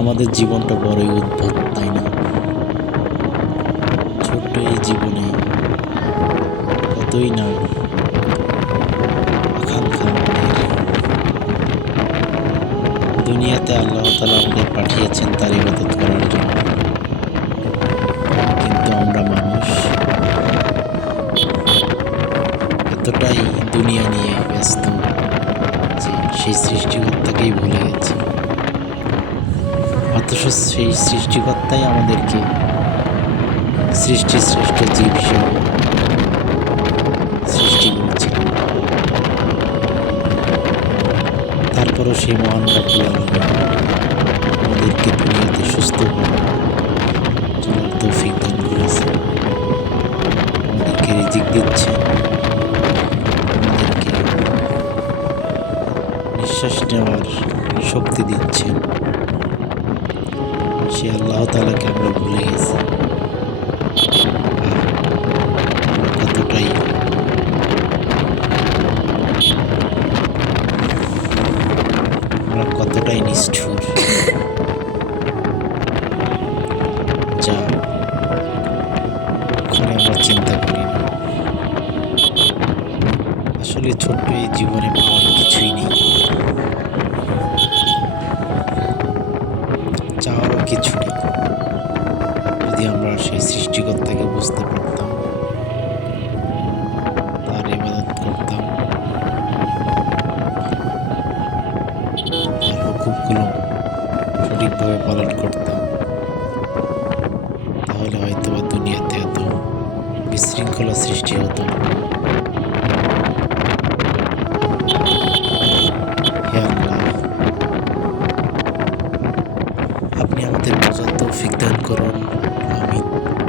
আমাদের জীবনটা বড়ই উদ্ভট, তাই না? ছোট্ট এই জীবনে কতই না দুনিয়াতে আল্লাহ তালা আমাদের পাঠিয়েছেন তার ইবাদত করার জন্য। কিন্তু আমরা মানুষ এতটাই দুনিয়া নিয়ে ব্যস্ত যে সেই সৃষ্টিকর্তাকেই ভুলে গেছি। অথচ সেই সৃষ্টিকর্তাই আমাদেরকে সৃষ্টি শ্রেষ্ঠ জীব হিসেবে সৃষ্টি করেছিলেন তারপরও সেই মহান রব্বুল আমাদেরকে দুনিয়াতে সুস্থ চলার তৌফিক দান করেছেন আমাদেরকে রিজিক দিচ্ছে আমাদেরকে নিঃশ্বাস নেওয়ার শক্তি দিচ্ছেন। সে আল্লাহ তালাকে আমরা ভুলে গেছি। কতটাই আমরা কতটাই নিষ্ঠুর। যা কখনো আমরা চিন্তা করি আসলে ছোট্ট এই জীবনে পাওয়ার কিছুই নেই। কিছু নেই যদি আমরা সেই সৃষ্টিকর্তাকে বুঝতে পারতাম, তার ইবাদত করতাম, তার হুকুমগুলো সঠিকভাবে পালন করতাম, তাহলে হয়তো বা দুনিয়াতে এত বিশৃঙ্খলা সৃষ্টি হতো। আপনি আমাদের বোঝার তৌফিক দান করুন। আমিন।